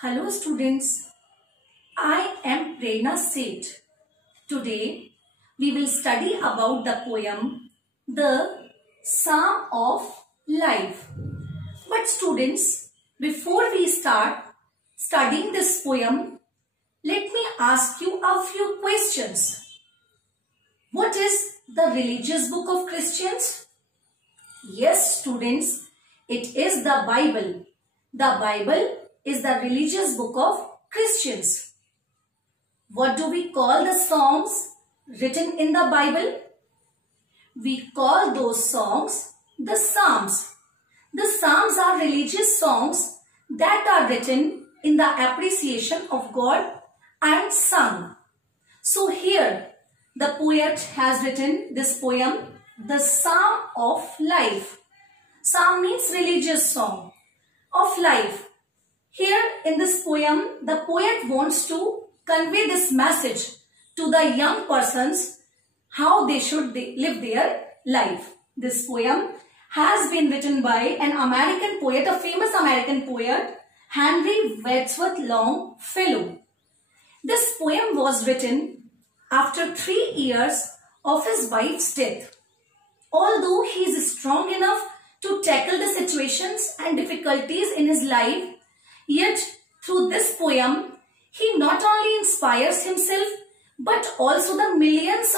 Hello students, I am Prerna Seth. Today we will study about the poem The Psalm of Life. But students, before we start studying this poem, let me ask you a few questions. What is the religious book of Christians? Yes students, it is the Bible. The Bible is the religious book of Christians. What do we call the songs written in the Bible? We call those songs the Psalms. The Psalms are religious songs that are written in the appreciation of God and sung. So here the poet has written this poem, The Psalm of Life. Psalm means religious song of life. Here in this poem, the poet wants to convey this message to the young persons how they should live their life. This poem has been written by an American poet, a famous American poet, Henry Wadsworth Longfellow. This poem was written after 3 years of his wife's death. Although he is strong enough to tackle the situations and difficulties in his life, yet through this poem, he not only inspires himself but also the millions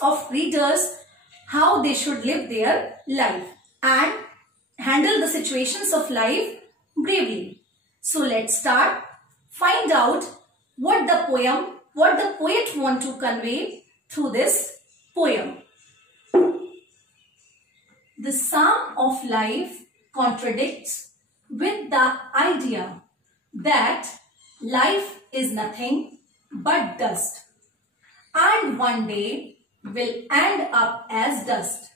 of readers how they should live their life and handle the situations of life bravely. So let's start. Find out what the poet want to convey through this poem. The Psalm of Life contradicts with the idea that life is nothing but dust and one day will end up as dust.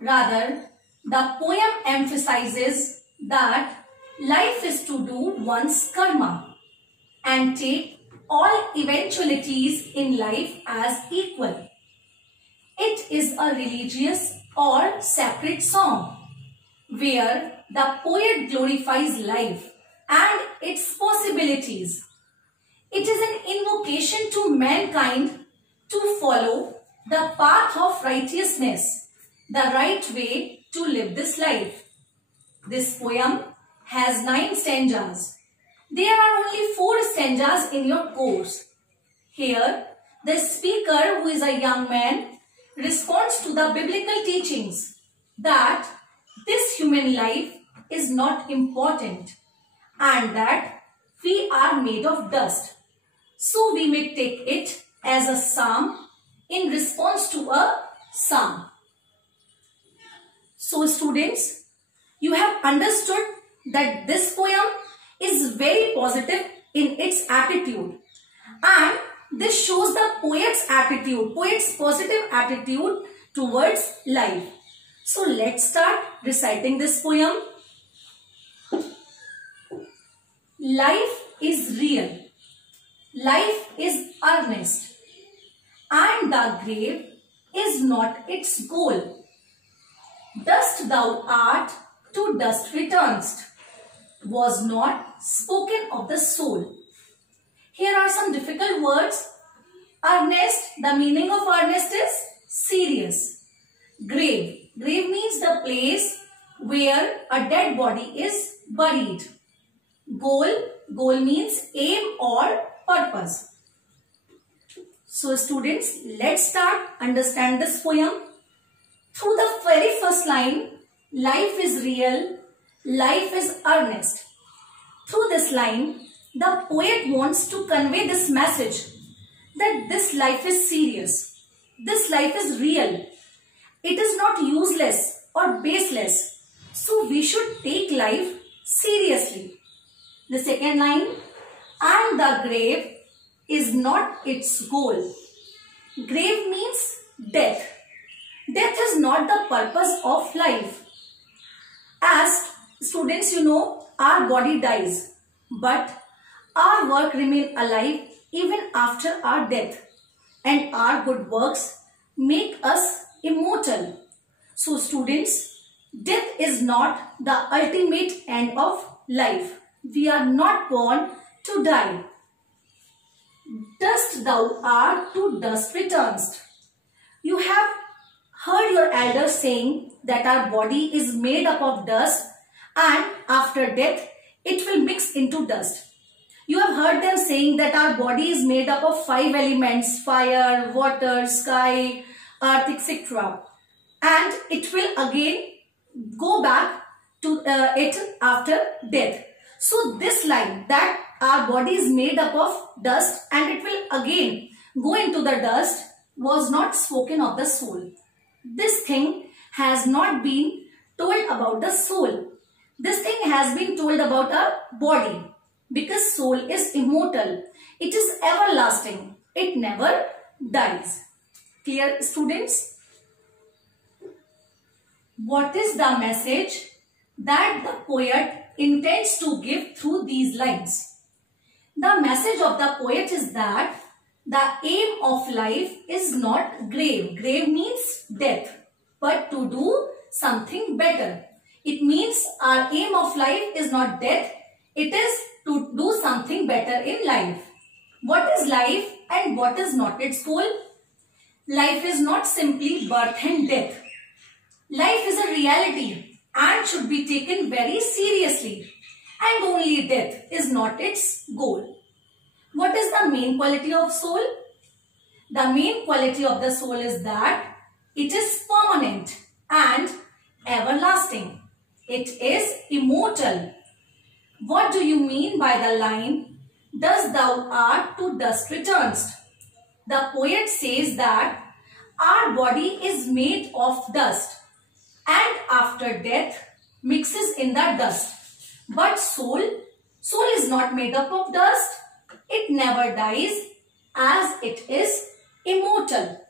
Rather, the poem emphasizes that life is to do one's karma and take all eventualities in life as equal. It is a religious or sacred song where the poet glorifies life and its possibilities. It is an invocation to mankind to follow the path of righteousness, the right way to live this life. This poem has 9 stanzas. There are only 4 stanzas in your course. Here, the speaker, who is a young man, responds to the biblical teachings that this human life is not important and that we are made of dust. So we may take it as a psalm in response to a psalm. So students, you have understood that this poem is very positive in its attitude, and this shows the poet's positive attitude towards life. So let's start reciting this poem. Life is real. Life is earnest. And the grave is not its goal. Dust thou art, to dust returnest, was not spoken of the soul. Here are some difficult words. Earnest, the meaning of earnest is serious. Grave. Grave means the place where a dead body is buried. Goal. Goal means aim or purpose. So students, let's start understand this poem. Through the very first line, life is real, life is earnest. Through this line, the poet wants to convey this message that this life is serious. This life is real. It is not useless or baseless. So we should take life seriously. The second line, and the grave is not its goal. Grave means death. Death is not the purpose of life. As students, you know, our body dies, but our work remains alive even after our death, and our good works make us immortal. So students, death is not the ultimate end of life. We are not born to die. Dust thou art, to dust returnest. You have heard your elders saying that our body is made up of dust and after death it will mix into dust. You have heard them saying that our body is made up of 5 elements: fire, water, sky, earth, etc. And it will again go back to it after death. So this line that our body is made up of dust and it will again go into the dust was not spoken of the soul. This thing has not been told about the soul. This thing has been told about our body, because soul is immortal. It is everlasting. It never dies. Clear, students? What is the message that the poet intends to give through these lines? The message of the poet is that the aim of life is not grave. Grave means death, but to do something better. It means our aim of life is not death. It is to do something better in life. What is life and what is not its goal? Life is not simply birth and death. Life is a reality and should be taken very seriously, and only death is not its goal. What is the main quality of soul? The main quality of the soul is that it is permanent and everlasting. It is immortal. What do you mean by the line, "Dust thou art, to dust returnest"? The poet says that our body is made of dust and after death mixes in the dust. But soul is not made up of dust. It never dies, as it is immortal.